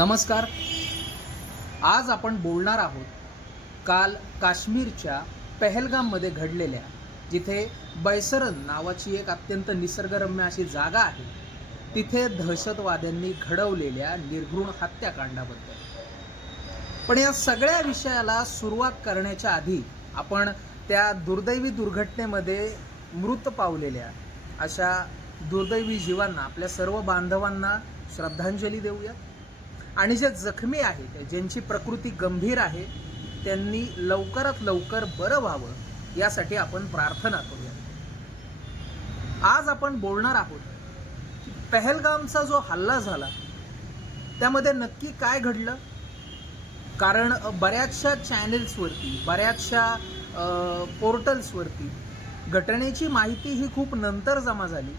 नमस्कार. आज आपण बोलणार आहोत काल काश्मीरच्या पहलगाममध्ये घडलेल्या जिथे बैसरन नावाची एक अत्यंत निसर्गरम्य अशी जागा आहे तिथे दहशतवाद्यांनी घडवलेल्या निर्घृण हत्याकांडाबद्दल. पण या सगळ्या विषयाला सुरुवात करण्याच्या आधी आपण त्या दुर्दैवी दुर्घटनेमध्ये मृत पावलेल्या अशा दुर्दैवी जीवांना आपल्या सर्व बांधवांना श्रद्धांजली देऊया आणि जे जखमी आहेत ज्यांची प्रकृती गंभीर आहे त्यांनी लवकरात लवकर बरं व्हावं यासाठी आपण प्रार्थना करूया. आज आपण बोलणार आहोत की पहलगामचा जो हल्ला झाला त्यामध्ये नक्की काय घडलं? कारण बऱ्याचशा चॅनेल्सवरती बऱ्याचशा पोर्टल्सवरती घटनेची माहिती ही खूप नंतर जमा झाली.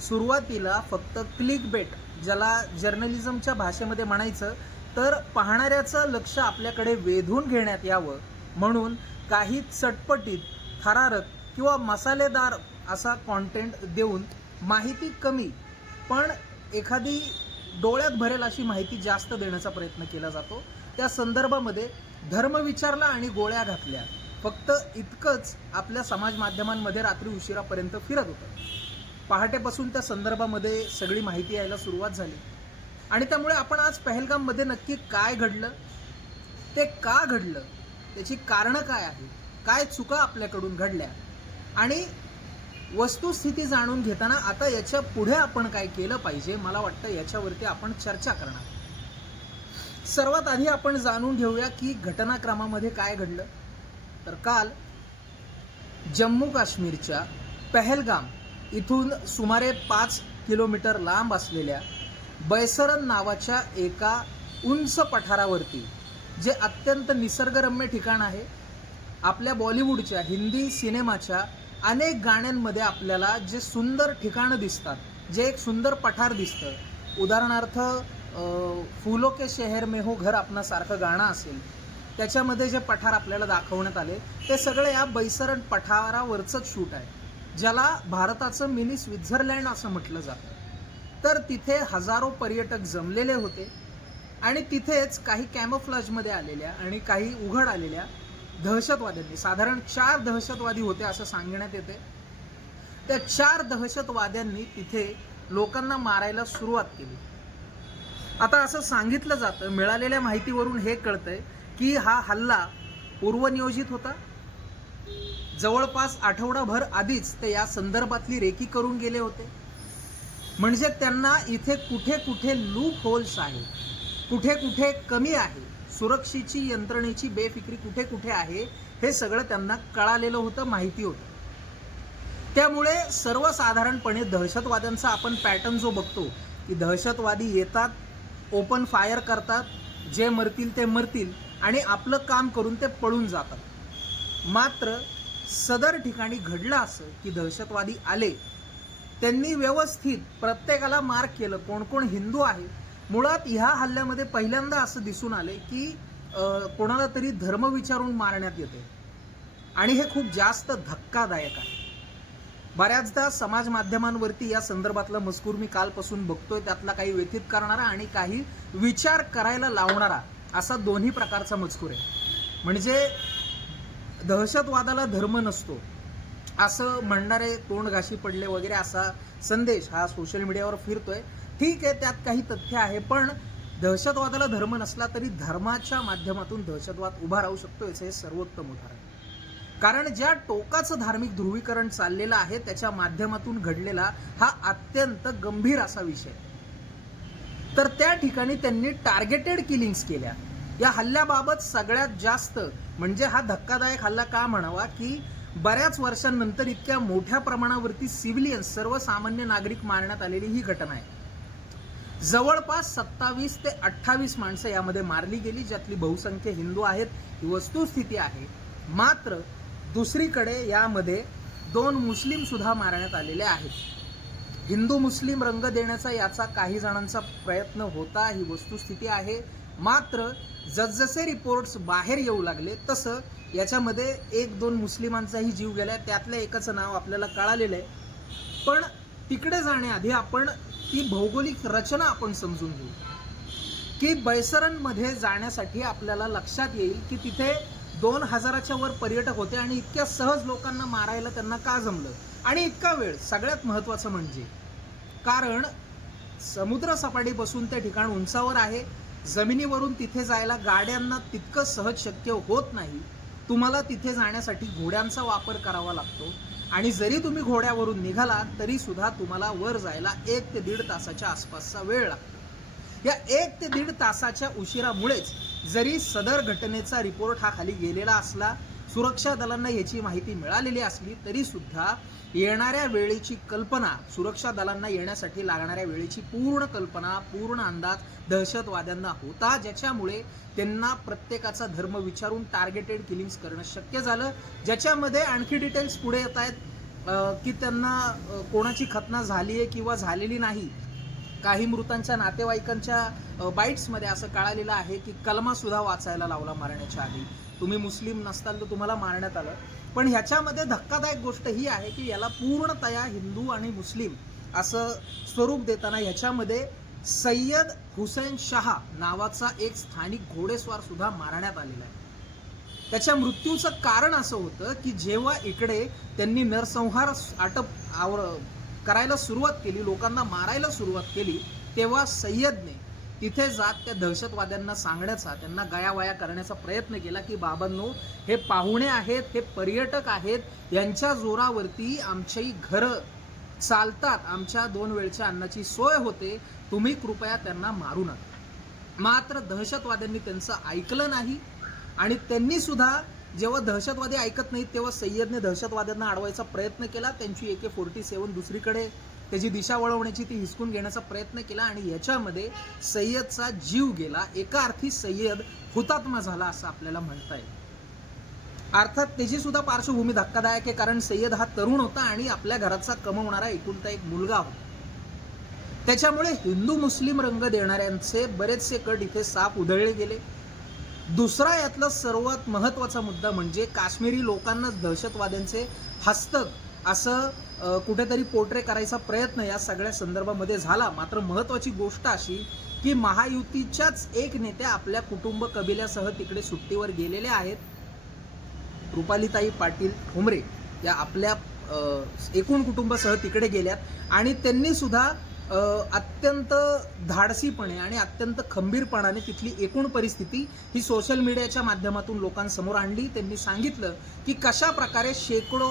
सुरुवातीला फक्त क्लिक बेट ज्याला जर्नलिझमच्या भाषेमध्ये म्हणायचं तर पाहणाऱ्याचं लक्ष आपल्याकडे वेधून घेण्यात यावं. म्हणून काही चटपटीत थरारक किंवा मसालेदार असा कॉन्टेंट देऊन माहिती कमी पण एखादी डोळ्यात भरेल अशी माहिती जास्त देण्याचा प्रयत्न केला जातो. त्या संदर्भामध्ये धर्म विचारला आणि गोळ्या घातल्या. फक्त इतकंच आपल्या समाज माध्यमांमध्ये रात्री उशिरापर्यंत फिरत होतं. पहाटेपासून त्या संदर्भामध्ये सगळी माहिती यायला सुरुवात झाली. आणि त्यामुळे आपण आज पहलगाममध्ये नक्की काय घडलं ते का घडलं त्याची कारणं काय आहेत काय चुका आपल्याकडून घडल्या आणि वस्तुस्थिती जाणून घेताना आता याच्यापुढे आपण काय केलं पाहिजे मला वाटतं याच्यावरती आपण चर्चा करणार. सर्वात आधी आपण जाणून घेऊया की घटनाक्रमामध्ये काय घडलं. तर काल जम्मू काश्मीरच्या पहलगाम इथून सुमारे पाच किलोमीटर लांब असलेल्या बैसरन नावाच्या एका उंच पठारावरती जे अत्यंत निसर्गरम्य ठिकाण आहे आपल्या बॉलिवूडच्या हिंदी सिनेमाच्या अनेक गाण्यांमध्ये आपल्याला जे सुंदर ठिकाणं दिसतात जे एक सुंदर पठार दिसतं. उदाहरणार्थ फुलो के शहर में हो घर आपणासारखं गाणं असेल. त्याच्यामध्ये जे पठार आपल्याला दाखवण्यात आले ते सगळे या बैसरण पठारावरचंच शूट आहे. ज्याला भारताचं मिनी स्वित्झर्लंड असं म्हटलं जातं. तर तिथे हजारो पर्यटक जमलेले होते आणि तिथेच काही कॅमोफ्लॉजमध्ये आलेल्या आणि काही उघड आलेल्या दहशतवाद्यांनी साधारण चार दहशतवादी होते असं सांगण्यात येते. त्या चार दहशतवाद्यांनी तिथे लोकांना मारायला सुरुवात केली. आता असं सांगितलं जातं मिळालेल्या माहितीवरून हे कळतंय की हा हल्ला पूर्वनियोजित होता जवळपास आठवडाभर आधीच ते या संदर्भातली रेकी करून गेले होते. म्हणजे त्यांना इथे कुठे कुठे लूप होल्स आहे कुठे कुठे कमी आहे सुरक्षेची यंत्रणेची बेफिक्री कुठे कुठे आहे हे सगळं त्यांना कळालेलं होतं माहिती होतं. त्यामुळे सर्वसाधारणपणे दहशतवाद्यांचा आपण पॅटर्न जो बघतो की दहशतवादी येतात ओपन फायर करतात जे मरतील ते मरतील आणि आपलं काम करून ते पळून जातात. मात्र सदर ठिकाणी घडलं असं की दहशतवादी आले त्यांनी व्यवस्थित प्रत्येकाला मार्क केलं. कोण कोण हिंदू आहे मुळात ह्या हल्ल्यामध्ये पहिल्यांदा असं दिसून आले की कोणाला तरी धर्म विचारून मारण्यात येते आणि हे खूप जास्त धक्कादायक आहे. बऱ्याचदा समाज माध्यमांवरती या संदर्भातला मजकूर मी कालपासून बघतोय त्यातला काही व्यथित करणारा आणि काही विचार करायला लावणारा असा दोन्ही प्रकारचा मजकूर आहे. म्हणजे दहशतवादाला धर्म नसतो. असं म्हणणारे तोंड घाशी पडले वगैरे असा संदेश हा सोशल मीडियावर फिरतोय. ठीक आहे त्यात काही तथ्य आहे पण दहशतवादाला धर्म नसला तरी धर्माच्या माध्यमातून दहशतवाद उभा राहू शकतो याचं हे सर्वोत्तम उदाहरण. कारण ज्या टोकाचं धार्मिक ध्रुवीकरण चाललेलं आहे त्याच्या माध्यमातून घडलेला हा अत्यंत गंभीर असा विषय. तर त्या ठिकाणी त्यांनी टार्गेटेड किलिंग्स केल्या. या हल्ल्याबाबत सगळ्यात जास्त म्हणजे हा धक्कादायक हल्ला का म्हणावा की बऱ्याच वर्षांनंतर इतक्या मोठ्या प्रमाणावरती सिव्हिलियन्स सर्वसामान्य नागरिक मारण्यात आलेली ही घटना आहे. जवळपास सत्तावीस ते अठ्ठावीस माणसं यामध्ये मारली गेली ज्यातली बहुसंख्य हिंदू आहेत ही वस्तुस्थिती आहे. मात्र दुसरीकडे यामध्ये दोन मुस्लिम सुद्धा मारण्यात आलेले आहेत. हिंदू मुस्लिम रंग देण्याचा याचा काही जणांचा प्रयत्न होता ही वस्तुस्थिती आहे. मात्र जसजसे रिपोर्ट्स बाहेर येऊ लागले तसं याच्यामध्ये एक दोन मुस्लिमांचाही जीव गेला त्यातल्या एकाचं नाव आपल्याला कळालेलं आहे. पण तिकडे जाण्याआधी आपण ती भौगोलिक रचना आपण समजून घेऊ. की बैसरणमध्ये जाण्यासाठी आपल्याला लक्षात येईल की तिथे दोन हजाराच्या वर पर्यटक होते आणि इतक्या सहज लोकांना मारायला त्यांना का जमलं? आणि इतका वेळ सगळ्यात महत्त्वाचं म्हणजे कारण समुद्र सपाटीपासून ते ठिकाण उंचावर आहे. जमिनीवरून तिथे जायला गाड्यांना तितकं सहज शक्य होत नाही तुम्हाला तिथे जाण्यासाठी घोड्यांचा वापर करावा लागतो. आणि जरी तुम्ही घोड्यावरून निघाला तरी सुद्धा तुम्हाला वर जायला एक ते दीड तासाच्या आसपासचा वेळ लागतो. या एक ते दीड तासाच्या उशिरामुळेच जरी सदर घटनेचा रिपोर्ट हा खाली गेलेला असला सुरक्षा दलांना याची माहिती मिळालेली असली तरी सुद्धा येणाऱ्या वेळेची कल्पना सुरक्षा दलांना येण्यासाठी लागणाऱ्या वेळेची पूर्ण कल्पना पूर्ण अंदाज दहशतवाद्यांना होता ज्याच्यामुळे त्यांना प्रत्येकाचा धर्म विचारून टार्गेटेड किलिंग्स करणं शक्य झालं. ज्याच्यामध्ये आणखी डिटेल्स पुढे येत आहेत की त्यांना कोणाची खतना झाली आहे किंवा झालेली नाही. काही मृतांच्या नातेवाईकांच्या बाईट्समध्ये असं कळालेलं आहे की कलमासुद्धा वाचायला लावला मारण्याच्या आधी. तुम्ही मुस्लिम नसताल तर तुम्हाला मारण्यात आलं. पण ह्याच्यामध्ये धक्कादायक गोष्ट ही आहे की याला पूर्णतया हिंदू आणि मुस्लिम असं स्वरूप देताना ह्याच्यामध्ये सय्यद हुसेन शहा नावाचा एक स्थानिक घोडेस्वार सुद्धा मारण्यात आलेला आहे. त्याच्या मृत्यूचं कारण असं होतं की जेव्हा इकडे त्यांनी नरसंहार आटप आवर करायला सुरुवात केली लोकांना मारायला सुरुवात केली तेव्हा सय्यदने तिथे जात त्या दहशतवाद्यांना सांगण्याचा त्यांना गयावया करण्याचा प्रयत्न केला की बाबांनो हे पाहुणे आहेत हे पर्यटक आहेत यांच्या जोरावरती आमची घरं चालतात आमच्या दोन वेळच्या अन्नाची सोय होते तुम्ही कृपया त्यांना मारू नका. मात्र दहशतवाद्यांनी त्यांचं ऐकलं नाही आणि त्यांनी सुद्धा जेव्हा दहशतवादी ऐकत नाहीत तेव्हा सय्यदने दहशतवाद्यांना अडवायचा प्रयत्न केला त्यांची ए के फोर्टी सेवन दुसरीकडे त्याची दिशा वळवण्याची ती हिसकून घेण्याचा प्रयत्न केला आणि याच्यामध्ये सय्यदचा जीव गेला. एका अर्थी सय्यद हुतात्मा झाला असं आपल्याला म्हणता येईल. अर्थात त्याची सुद्धा पार्श्वभूमी धक्कादायक आहे कारण सय्यद हा तरुण होता आणि आपल्या घराचा कमवणारा एकुलता एक मुलगा होता. त्याच्यामुळे हिंदू मुस्लिम रंग देणाऱ्यांचे बरेचसे कट इथे साप उधळले गेले. दुसरा यातला सर्वात महत्त्वाचा मुद्दा म्हणजे काश्मीरी लोकांनाच दहशतवाद्यांचे हस्तक असं कुठेतरी पोर्ट्रे करायचा प्रयत्न या सगळ्या संदर्भामध्ये झाला. मात्र महत्वाची गोष्ट अशी की महायुतीच्याच एक नेत्या आपल्या कुटुंब कबिल्यासह तिकडे सुट्टीवर गेलेल्या आहेत. रुपालीताई पाटील ठोंबरे या आपल्या एकूण कुटुंबासह तिकडे गेल्यात. आणि त्यांनी सुद्धा अत्यंत धाडसीपणे आणि अत्यंत खंबीरपणाने तिथली एकूण परिस्थिती ही सोशल मीडियाच्या माध्यमातून लोकांसमोर आणली. त्यांनी सांगितलं की कशा प्रकारे शेकडो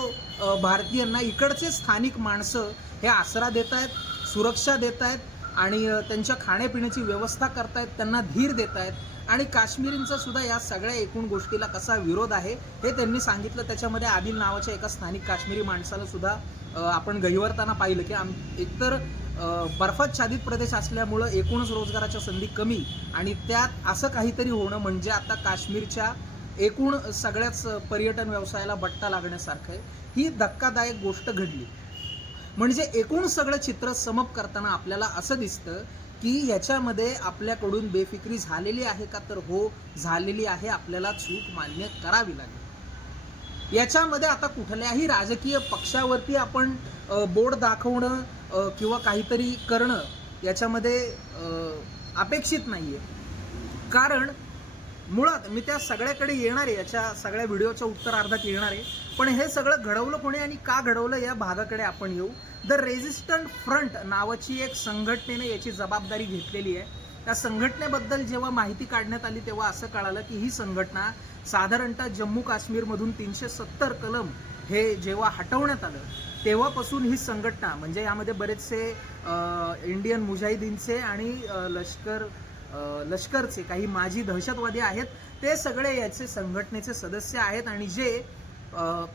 भारतीयांना इकडचे स्थानिक माणसं हे आसरा देत आहेत सुरक्षा देत आहेत आणि त्यांच्या खाण्यापिण्याची व्यवस्था करतायत त्यांना धीर देत आहेत आणि काश्मीरींचा सुद्धा या सगळ्या एकूण गोष्टीला कसा विरोध आहे हे त्यांनी सांगितलं. त्याच्यामध्ये आदिल नावाच्या एका स्थानिक काश्मीरी माणसाला सुद्धा आपण गहिवरताना पाहिलं की आम एकतर बर्फाच्छादित प्रदेश असल्यामुळं एकूणच रोजगाराच्या संधी कमी आणि त्यात असं काहीतरी होणं म्हणजे आता काश्मीरच्या एकूण सगळ्याच पर्यटन व्यवसायाला बट्टा लागण्यासारखं आहे. ही धक्कादायक गोष्ट घडली. म्हणजे एकूण सगळं चित्र समप करताना आपल्याला असं दिसतं की याच्यामध्ये आपल्याकडून बेफिक्री झालेली आहे का? तर हो झालेली आहे. आपल्याला चूक मान्य करावी लागेल. याच्यामध्ये आता कुठल्याही राजकीय पक्षावरती आपण बोर्ड दाखवणं किंवा काहीतरी करणं याच्यामध्ये अपेक्षित नाही आहे कारण मुळात मी त्या सगळ्याकडे येणार आहे याच्या सगळ्या व्हिडिओच्या उत्तरार्धात येणार आहे पण हे सगळं घडवलं कोणी आणि का घडवलं या भागाकडे आपण येऊ? द रेझिस्टंट फ्रंट नावाची एक संघटनेने याची जबाबदारी घेतलेली आहे. त्या संघटनेबद्दल जेव्हा माहिती काढण्यात आली तेव्हा असं कळालं की ही संघटना साधारणतः जम्मू काश्मीरमधून तीनशे सत्तर कलम हे जेव्हा हटवण्यात आलं तेव्हापासून ही संघटना म्हणजे यामध्ये बरेचसे इंडियन मुजाहिदीनचे आणि लष्कर लष्करचे काही माजी दहशतवादी आहेत ते सगळे याचे संघटनेचे सदस्य आहेत आणि जे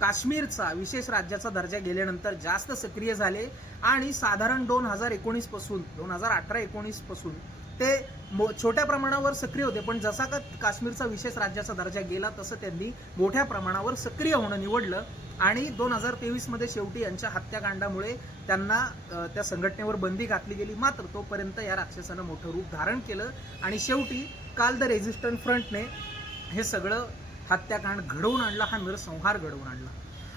काश्मीरचा विशेष राज्याचा दर्जा गेल्यानंतर जास्त सक्रिय झाले आणि साधारण दोन हजार एकोणीसपासून दोन हजार अठरा एकोणीसपासून ते मो- छोट्या प्रमाणावर सक्रिय होते. पण जसा का काश्मीरचा विशेष राज्याचा दर्जा गेला तसं त्यांनी मोठ्या प्रमाणावर सक्रिय होणं निवडलं. आणि दोन हजार तेवीसमध्ये शेवटी यांच्या हत्याकांडामुळे त्यांना त्या संघटनेवर बंदी घातली गेली. मात्र तोपर्यंत या राक्षसानं मोठं रूप धारण केलं आणि शेवटी काल द रेझिस्टंट फ्रंटने हे सगळं हत्याकांड घडवून आणला हा नरसंहार घडवून आणला.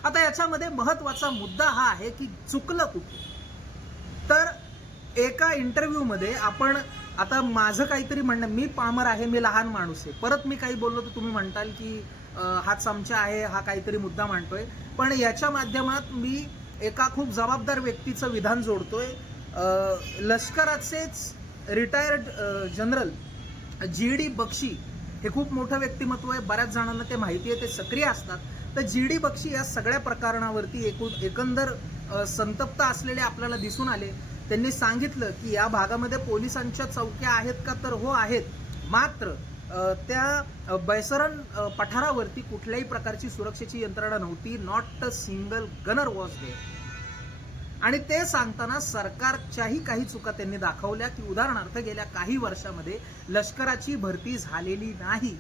आता याच्यामध्ये महत्त्वाचा मुद्दा हा आहे की चुकलं कुठे? तर एका इंटरव्ह्यूमध्ये आपण आता माझं काहीतरी म्हणणं मी पामर आहे मी लहान माणूस आहे. परत मी काही बोललो तर तुम्ही म्हणताल की हा चमचा आहे हा काहीतरी मुद्दा मांडतोय. पण याच्या माध्यमात मी एका खूप जबाबदार व्यक्तीचं विधान जोडतोय. लष्कराचेच retired general G D Bakshi हे खूप मोठं व्यक्तिमत्व आहे. बऱ्याच जणांना ते माहिती आहे ते सक्रिय असतात. तर जी डी बक्षी या सगळ्या प्रकरणावरती एकूण एकंदर संतप्त असलेले आपल्याला दिसून आले. त्यांनी सांगितलं की या भागामध्ये पोलिसांच्या चौक्या आहेत का? तर हो आहेत. मात्र त्या बैसरन पठारावरती कुठल्याही प्रकारची सुरक्षेची यंत्रणा नव्हती. Not a single gunner was there आणि ते सांगताना सरकारच्याही काही चुका त्यांनी दाखवल्या की उदाहरणार्थ गेल्या काही वर्षामध्ये लष्कराची भरती झालेली नाही.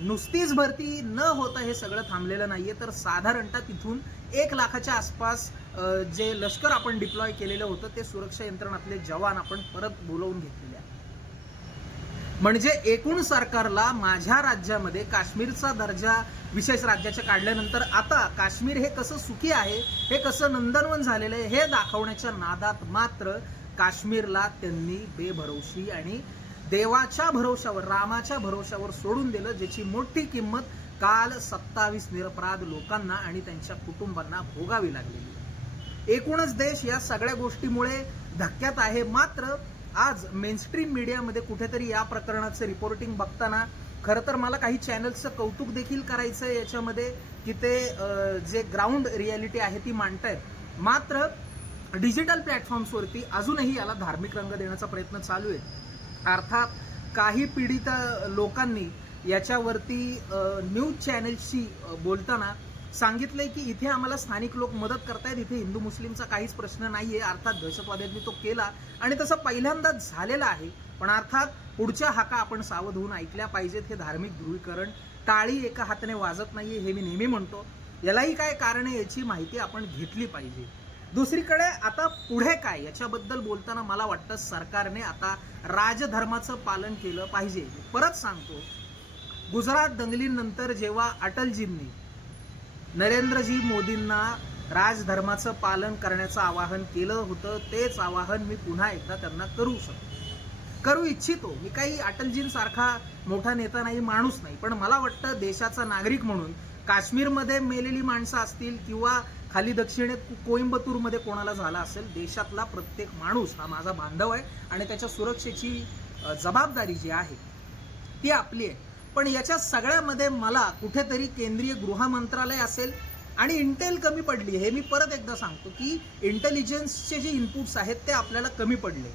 नुसतीच भरती न होता हे सगळं थांबलेलं नाहीये. तर साधारणतः तिथून एक लाखाच्या आसपास जे लष्कर आपण डिप्लॉय केलेलं होतं ते सुरक्षा यंत्रणातले जवान आपण परत बोलवून घेतलेले आहे म्हणजे एकूण सरकारला माझ्या राज्यामध्ये काश्मीरचा दर्जा विशेष राज्याच्या काढल्यानंतर आता काश्मीर हे कसं सुखी आहे हे कसं नंदनवन झालेलं आहे हे दाखवण्याच्या नादात मात्र काश्मीरला त्यांनी बेभरवशी आणि देवाच्या भरोशावर रामाच्या भरोशावर सोडून दिलं ज्याची मोठी किंमत काल सत्तावीस निरपराध लोकांना आणि त्यांच्या कुटुंबांना भोगावी लागलेली. एकूणच देश या सगळ्या गोष्टीमुळे धक्क्यात आहे. मात्र आज मेनस्ट्रीम मीडियामध्ये कुठेतरी या प्रकरणाचं रिपोर्टिंग बघताना खरं तर मला काही चॅनल्सचं कौतुक देखील करायचं आहे याच्यामध्ये की ते जे ग्राउंड रियालिटी आहे ती मांडतायत. मात्र डिजिटल प्लॅटफॉर्म्सवरती अजूनही याला धार्मिक रंग देण्याचा प्रयत्न चालू आहे. अर्थात काही पीडित लोकांनी याच्यावरती न्यूज चॅनल्सशी बोलताना सांगितलंय की इथे आम्हाला स्थानिक लोक मदत करतायत. इथे हिंदू मुस्लिमचा काहीच प्रश्न नाहीये. अर्थात दहशतवाद्यांनी तो केला. आणि तसं पहिल्यांदाच झालेला आहे. पण अर्थात पुढच्या हाका आपण सावध होऊन ऐकल्या पाहिजेत हे धार्मिक ध्रुवीकरण. टाळी एका हाताने वाजत नाहीये हे मी नेहमी म्हणतो. यालाही काय कारण आहे याची माहिती आपण घेतली पाहिजे. दुसरीकडे आता पुढे काय? याच्याबद्दल बोलताना मला वाटतं सरकारने आता राजधर्माचं पालन केलं पाहिजे. परत सांगतो गुजरात दंगलीनंतर जेव्हा अटलजींनी नरेंद्रजी मोदींना राजधर्माचं पालन करण्याचं आवाहन केलं होतं तेच आवाहन मी पुन्हा एकदा त्यांना करू शकतो. करू इच्छितो. मी काही अटलजींसारखा मोठा नेता नाही माणूस नाही पण मला वाटतं देशाचा नागरिक म्हणून काश्मीरमध्ये मेलेली माणसं असतील किंवा खाली दक्षिणेत कोइंबतूरमध्ये कोणाला झाला असेल देशातला प्रत्येक माणूस हा माझा बांधव आहे आणि त्याच्या सुरक्षेची जबाबदारी जी आहे ती आपली आहे. पण याच्या सगळ्यामध्ये मला कुठेतरी केंद्रीय गृह मंत्रालय असेल आणि इंटेल कमी पडली. हे मी परत एकदा सांगतो की इंटेलिजन्सचे जे इनपुट्स आहेत ते आपल्याला कमी पडले.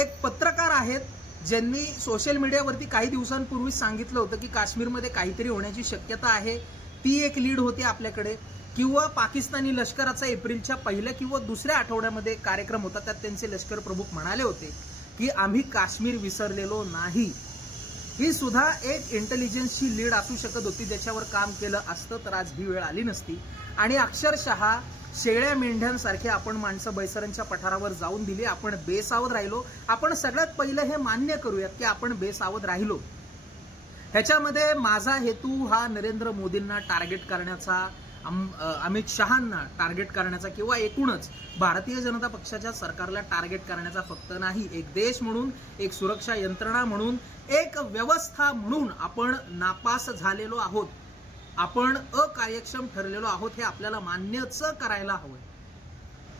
एक पत्रकार आहेत ज्यांनी सोशल मीडियावरती काही दिवसांपूर्वी सांगितलं होतं की काश्मीरमध्ये काहीतरी होण्याची शक्यता आहे. ती एक लीड होती आपल्याकडे. किंवा पाकिस्तानी लष्कराचा एप्रिलच्या पहिल्या किंवा दुसऱ्या आठवड्यामध्ये कार्यक्रम होता त्यात त्यांचे लष्कर प्रमुख म्हणाले होते की आम्ही काश्मीर विसरलेलो नाही. ही सुद्धा एक इंटेलिजन्सची लीड असू शकत होती ज्याच्यावर काम केलं असतं तर आज ही वेळ आली नसती. आणि अक्षरशः शेळ्या मेंढ्यांसारखे आपण माणसं बैसरांच्या पठारावर जाऊन दिली. आपण बेसावध राहिलो. आपण सगळ्यात पहिलं हे मान्य करूयात की आपण बेसावध राहिलो. ह्याच्यामध्ये माझा हेतू हा नरेंद्र मोदींना टार्गेट करण्याचा अमित शहांना टार्गेट करण्याचा किंवा एकूणच भारतीय जनता पक्षाच्या सरकारला टार्गेट करण्याचा फक्त नाही. एक देश म्हणून एक सुरक्षा यंत्रणा म्हणून एक व्यवस्था म्हणून आपण नापास झालेलो आहोत. आपण अकार्यक्षम ठरलेलो आहोत हे आपल्याला मान्यच करायला हवं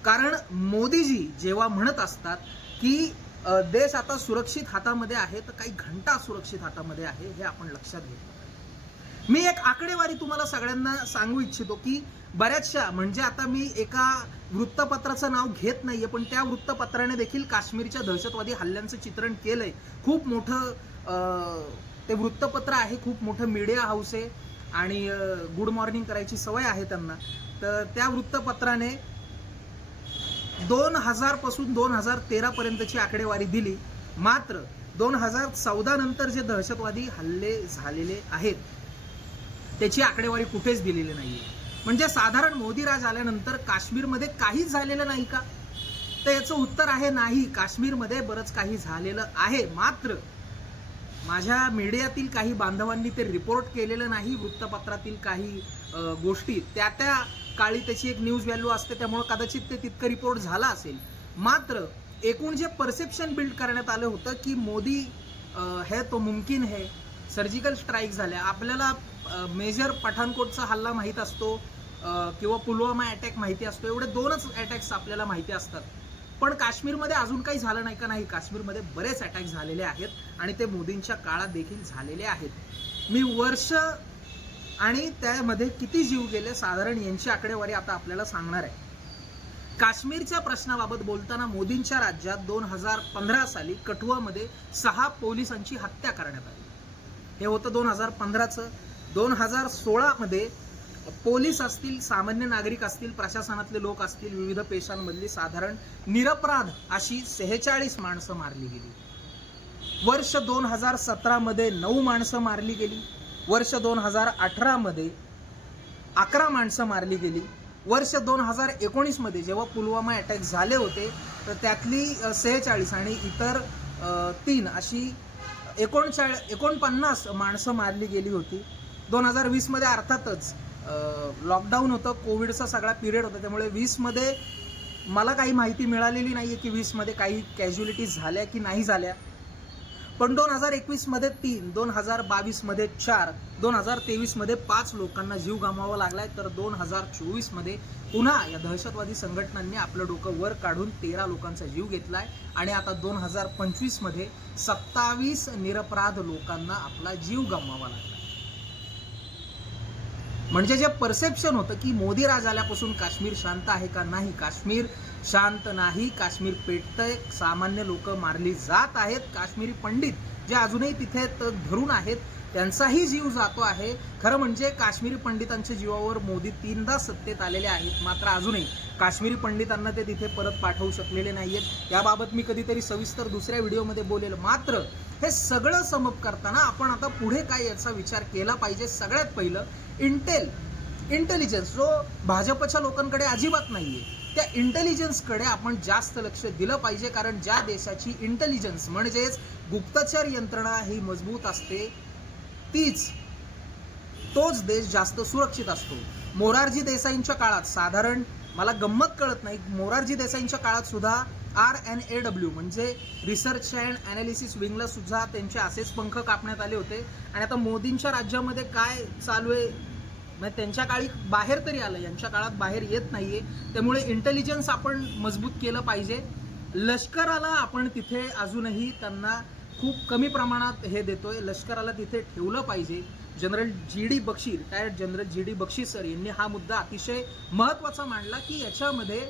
कारण मोदीजी जेव्हा म्हणत असतात की देश आता सुरक्षित हातामध्ये आहे तर काही घंटा सुरक्षित हातामध्ये आहे हे आपण लक्षात घेतो मी एक आकडेवारी तुम्हाला सगळ्यांना सांगू इच्छितो की बऱ्याचशा म्हणजे आता मी एका वृत्तपत्राचं नाव घेत नाहीये पण त्या वृत्तपत्राने देखील काश्मीरच्या दहशतवादी हल्ल्यांचं चित्रण केलंय. खूप मोठं ते वृत्तपत्र आहे खूप मोठं मीडिया हाऊस आहे आणि गुड मॉर्निंग करायची सवय आहे त्यांना. तर त्या वृत्तपत्राने दोन हजारपासून दोन हजार तेरा पर्यंतची आकडेवारी दिली. मात्र दोन हजार चौदा नंतर जे दहशतवादी हल्ले झालेले आहेत त्याची आकडेवारी कुठेच दिलेली नाहीये. म्हणजे साधारण मोदी राज आल्यानंतर काश्मीरमध्ये काहीच झालेलं नाही का? तर याचं उत्तर आहे नाही. काश्मीरमध्ये बरंच काही झालेलं आहे. मात्र माझ्या मीडियातील काही बांधवांनी ते रिपोर्ट केलेलं नाही. वृत्तपत्रातील काही गोष्टी. त्या त्या काळी त्याची एक न्यूज व्हॅल्यू असते. त्यामुळं कदाचित ते तितकं रिपोर्ट झाला असेल. मात्र एकूण जे परसेप्शन बिल्ड करण्यात आलं होतं की मोदी हे तो मुमकिन है सर्जिकल स्ट्राईक झाल्या. आपल्याला मेजर पठाणकोटचा हल्ला माहीत असतो. किंवा पुलवामा अटॅक माहिती असतो. एवढे दोनच अटॅक्स आपल्याला माहिती असतात. पण काश्मीरमध्ये अजून काही झालं नाही का? नाही काश्मीरमध्ये बरेच अटॅक झालेले आहेत आणि ते मोदींच्या काळात देखील झालेले आहेत. मी वर्ष आणि त्यामध्ये किती जीव गेले साधारण यांची आकडेवारी आता आपल्याला सांगणार आहे. काश्मीरच्या प्रश्नाबाबत बोलताना मोदींच्या राज्यात दोन हजार पंधरा साली कठुआमध्ये सहा पोलिसांची हत्या करण्यात आली. हे होतं दोन हजार पंधराचं. दोन हजार सोळामध्ये पोलीस असतील सामान्य नागरिक असतील प्रशासनातले लोक असतील विविध पेशांमधली साधारण निरपराध अशी सेहेचाळीस माणसं मारली गेली. वर्ष दोन हजार सतरामध्ये नऊ माणसं मारली गेली. वर्ष दोन हजार अठरामध्ये अकरा माणसं मारली गेली. वर्ष दोन हजार एकोणीसमध्ये जेव्हा पुलवामा अटॅक झाले होते तर त्यातली सेहेचाळीस आणि इतर तीन अशी एकोणचाळ एकोणपन्नास माणसं मारली गेली होती. दोन हजार वीसमध्ये अर्थातच लॉकडाऊन होतं कोविडचा सगळा पिरियड होता त्यामुळे वीसमध्ये मला काही माहिती मिळालेली नाही आहे की वीसमध्ये काही कॅज्युलिटीज झाल्या की नाही झाल्या. पण दोन हजार एकवीसमध्ये तीन दोन हजार बावीसमध्ये चार दोन हजार तेवीसमध्ये पाच लोकांना जीव गमवावा लागलाय तर दोन हजार चोवीसमध्ये पुन्हा या दहशतवादी संघटनांनी आपलं डोकं वर काढून तेरा लोकांचा जीव घेतलाय आणि आता दोन हजार पंचवीसमध्ये सत्तावीस निरपराध लोकांना आपला जीव गमावा लागला म्हणजे जे परसेप्शन होतं की मोदी राज आल्यापासून काश्मीर शांत आहे का नाही? काश्मीर शांत नाही काश्मीर पेटतंय सामान्य लोक मारली जात आहेत. काश्मीरी पंडित जे अजूनही तिथे त- धरून आहेत त्यांचाही जीव जातो आहे. खरं म्हणजे काश्मीरी पंडितांच्या जीवावर मोदी तीनदा सत्तेत आलेले आहेत मात्र अजूनही. काश्मीरी पंडितांना ते तिथे परत पाठवू शकलेले नाही आहेत याबाबत मी कधीतरी सविस्तर दुसऱ्या व्हिडिओमध्ये बोलेल. मात्र हे सगळं समप करताना आपण आता पुढे काय याचा विचार केला पाहिजे सगळ्यात पहिलं इंटेल इंटेलिजन्स जो भाजपच्या लोकांकडे अजिबात नाही आहे त्या इंटेलिजन्सकडे आपण जास्त लक्ष दिलं पाहिजे कारण ज्या देशाची इंटेलिजन्स म्हणजेच गुप्तचर यंत्रणा ही मजबूत असते तीच तोच देश जास्त सुरक्षित असतो. मोरारजी देसाईंच्या काळात साधारण मला गंमत कळत नाही मोरारजी देसाईंच्या काळात सुद्धा आर एन ए डब्ल्यू म्हणजे रिसर्च अँड अॅनालिसिस विंगला सुद्धा त्यांचे असेच पंख कापण्यात आले होते. आणि आता मोदींच्या राज्यामध्ये काय चालू आहे? म्हणजे त्यांच्या काळी बाहेर तरी आलं यांच्या काळात बाहेर येत नाही आहे त्यामुळे इंटेलिजन्स आपण मजबूत केलं पाहिजे. लष्कराला आपण तिथे अजूनही त्यांना खूप कमी प्रमाणात हे देतोय. लष्कराला तिथे ठेवलं पाहिजे. जनरल जी डी बक्षीर काय? जनरल जी डी बक्षीर सर यांनी हा मुद्दा अतिशय महत्त्वाचा मांडला की याच्यामध्ये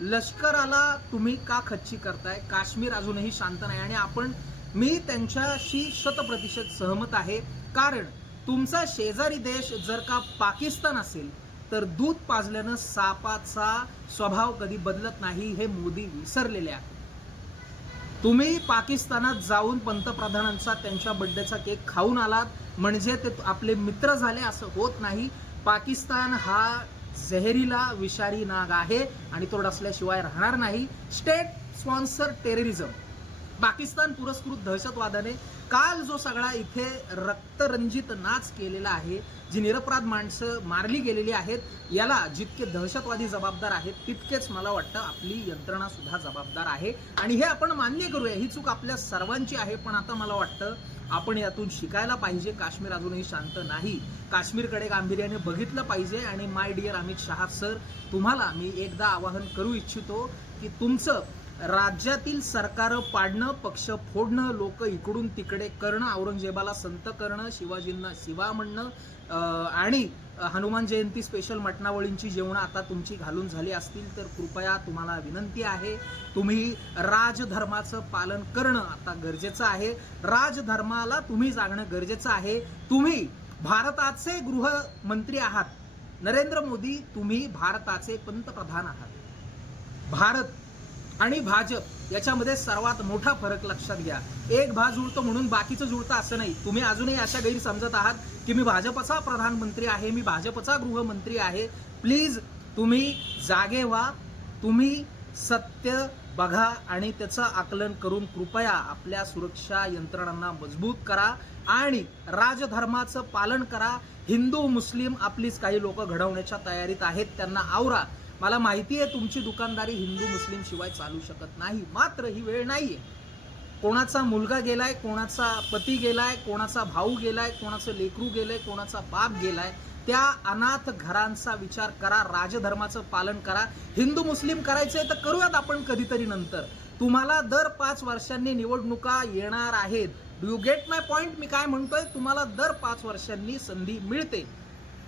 लष्कराला तुम्ही का खच्ची करताय? काश्मीर अजूनही शांत नाही आणि आपण मी त्यांच्याशी शतप्रतिशत सहमत आहे. कारण तुमचा शेजारी देश जर का पाकिस्तान असेल तर दूध पाजल्यानं सापाचा स्वभाव कधी बदलत नाही हे मोदी विसरलेले आहेत. तुम्ही पाकिस्तानात जाऊन पंतप्रधानांचा त्यांच्या बड्डेचा केक खाऊन आलात. म्हणजे ते आपले मित्र झाले असं होत नाही. पाकिस्तान हा जहेरीला विषारी नाग आहे आणि तो डसल्याशिवाय राहणार नाही. स्टेट स्पॉन्सर टेररिझम पाकिस्तान पुरस्कृत दहशतवादाने काल जो सगळा इथे रक्तरंजित नाच केलेला आहे जी निरपराध माणसं मारली गेलेली आहेत याला जितके दहशतवादी जबाबदार आहेत तितकेच मला वाटतं आपली यंत्रणा सुद्धा जबाबदार आहे. आणि हे आपण मान्य करूया ही चूक आपल्या सर्वांची आहे पण आता मला वाटतं आपण यातून शिकायला पाहिजे काश्मीर अजूनही शांत नाही. काश्मीरकडे गांभीर्याने बघितलं पाहिजे आणि my dear Amit Shah sir तुम्हाला मी एकदा आवाहन करू इच्छितो की तुमचं राज्यातील सरकार पाडणं पक्ष फोडणं लोक इकडून तिकडे करणं औरंगजेबाला संत करणं शिवाजींना शिवा म्हणणं आणि हनुमान जयंती स्पेशल मटणावळींची जेवणं आता तुमची घालून झाली असतील तर कृपया तुम्हाला विनंती आहे तुम्ही राजधर्माचं पालन करणं आता गरजेचं आहे. राजधर्माला तुम्ही जागणं गरजेचं आहे. तुम्ही भारताचे गृहमंत्री आहात. नरेंद्र मोदी तुम्ही भारताचे पंतप्रधान आहात. भारत आणि भाजप याच्यामध्ये सर्वात मोठा फरक लक्षात घ्या. एक भा जुळतो म्हणून बाकीचं जुळतं असं नाही. तुम्ही अजूनही अशा गैर समजत आहात की मी भाजपचा प्रधानमंत्री आहे मी भाजपचा गृहमंत्री आहे. प्लीज तुम्ही जागे व्हा तुम्ही सत्य बघा आणि त्याचं आकलन करून कृपया आपल्या सुरक्षा यंत्रणांना मजबूत करा आणि राजधर्माचं पालन करा. हिंदू मुस्लिम आपलीच काही लोक घडवण्याच्या तयारीत आहेत त्यांना आवरा. मला माहिती आहे तुमची दुकानदारी हिंदू मुस्लिम शिवाय चालू शकत नाही. मात्र ही वेळ नाही आहे कोणाचा मुलगा गेलाय कोणाचा पती गेलाय कोणाचा भाऊ गेलाय कोणाचं लेकरू गेलंय कोणाचा बाप गेलाय त्या अनाथ घरांचा विचार करा राजधर्माचं पालन करा. हिंदू मुस्लिम करायचंय तर करूयात आपण कधीतरी नंतर. तुम्हाला दर पाच वर्षांनी निवडणुका येणार आहेत. Do you get my point मी काय म्हणतोय? तुम्हाला दर पाच वर्षांनी संधी मिळते.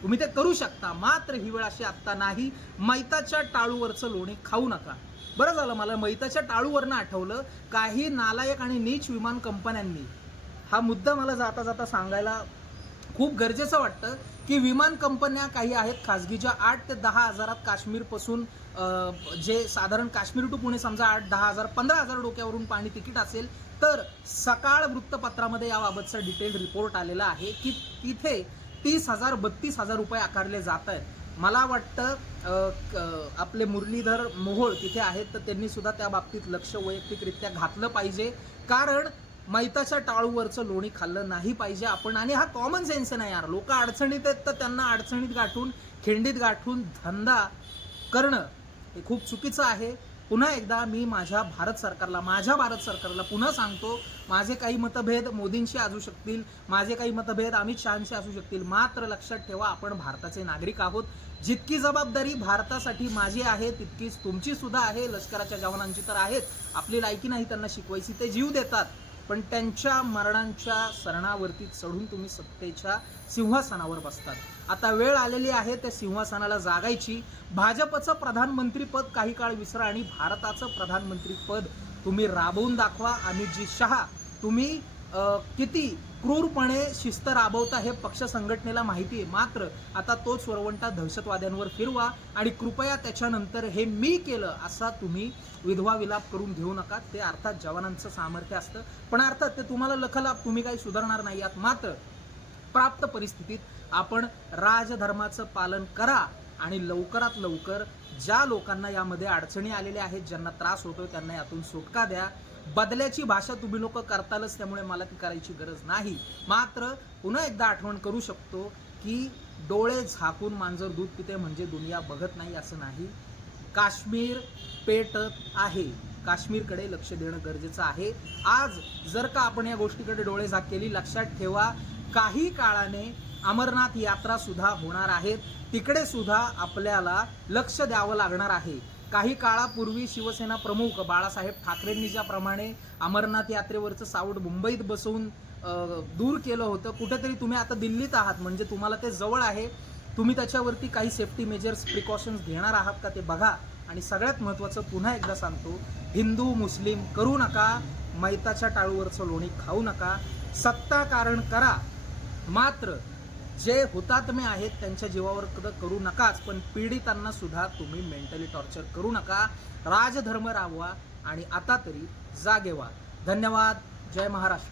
तुम्ही ते करू शकता. मात्र ही वेळ अशी आत्ता नाही. मैताच्या टाळूवरचं लोणी खाऊ नका. बरं झालं मला मैताच्या टाळूवरनं आठवलं. काही नालायक आणि नीच विमान कंपन्यांनी हा मुद्दा मला जाता जाता सांगायला खूप गरजेचं वाटतं की विमान कंपन्या काही आहेत खाजगीच्या आठ ते दहा हजारात काश्मीरपासून जे साधारण काश्मीर टू पुणे समजा आठ दहा हजार पंधरा हजार डोक्यावरून पाणी तिकीट असेल तर सकाळ वृत्तपत्रामध्ये याबाबतचा डिटेल रिपोर्ट आलेला आहे की तिथे तीस हजार बत्तीस हजार रुपये आकारले जात आहेत. मला वाटतं क- आपले मुरलीधर मोहोळ तिथे आहेत तर त्यांनी सुद्धा त्या बाबतीत लक्ष वैयक्तिकरित्या घातलं पाहिजे. कारण मैताच्या टाळूवरचं लोणी खाल्लं नाही पाहिजे आपण. आणि हा कॉमन सेन्स आहे यार. लोक अडचणीत आहेत तर त्यांना अडचणीत गाठून खिंडीत गाठून धंदा करणं हे खूप चुकीचं आहे. पुन्हा एकदा मी माझ्या भारत सरकारला माझ्या भारत सरकारला पुन्हा सांगतो माझे काही मतभेद मोदींशी असू शकतील माझे काही मतभेद अमित शहाशी असू शकतील मात्र लक्षात ठेवा आपण भारताचे नागरिक आहोत. जितकी जबाबदारी भारतासाठी माझी आहे तितकीच तुमची सुद्धा आहे. लष्कराच्या जवानांची तर आहेत. आपली लायकी नाही त्यांना शिकवायची ते जीव देतात. पण त्यांच्या मरणांच्या सरणावरती चढून तुम्ही सत्तेच्या सिंहासनावर बसतात. आता वेळ आलेली आहे त्या सिंहासनाला जागायची. भाजपचं प्रधानमंत्रीपद काही काळ विसरा आणि भारताचं प्रधानमंत्रीपद तुम्ही राबवून दाखवा. अमितजी शहा तुम्ही किती क्रूरपणे शिस्त राबवता हे पक्ष संघटनेला माहिती आहे. मात्र आता तोच स्वरवंटा दहशतवाद्यांवर फिरवा आणि कृपया त्याच्यानंतर हे मी केलं असा तुम्ही विधवा विलाप करून घेऊ नका. ते अर्थात जवानांचं सामर्थ्य असतं. पण अर्थात ते तुम्हाला लखलाप तुम्ही काही सुधारणार नाही आहात. मात्र प्राप्त परिस्थितीत आपण राजधर्माचं पालन करा आणि लवकरात लवकर ज्या लोकांना यामध्ये अडचणी आलेल्या आहेत ज्यांना त्रास होतोय त्यांना यातून सुटका द्या. बदल्याची भाषा तुम्ही लोक करतालच त्यामुळे मला ती करायची गरज नाही. मात्र पुन्हा एकदा आठवण करू शकतो की डोळे झाकून मांजर दूध पिते म्हणजे दुनिया बघत नाही असं नाही. काश्मीर पेटत आहे. काश्मीरकडे लक्ष देणं गरजेचं आहे. आज जर का आपण या गोष्टीकडे डोळे झाक केली लक्षात ठेवा काही काळाने अमरनाथ यात्रा सुद्धा होणार आहेत तिकडे सुद्धा आपल्याला लक्ष द्यावं लागणार आहे. काही काळापूर्वी शिवसेना प्रमुख बाळासाहेब ठाकरेंनी ज्याप्रमाणे अमरनाथ यात्रेवरचं सावट मुंबईत बसवून दूर केलं होतं कुठेतरी तुम्ही आता दिल्लीत आहात. म्हणजे तुम्हाला ते जवळ आहे. तुम्ही त्याच्यावरती काही सेफ्टी मेजर्स प्रिकॉशन्स घेणार आहात का ते बघा. आणि सगळ्यात महत्त्वाचं पुन्हा एकदा सांगतो हिंदू मुस्लिम करू नका. मैताच्या टाळूवरचं लोणी खाऊ नका. सत्ता कारण करा. मात्र जे हुतात्मे आहेत त्यांच्या जीवावर कधी करू नकाच पण पीडितांना सुद्धा तुम्ही मेंटली टॉर्चर करू नका. राजधर्म राबवा आणि आता तरी जागे व्हा धन्यवाद. जय महाराष्ट्र.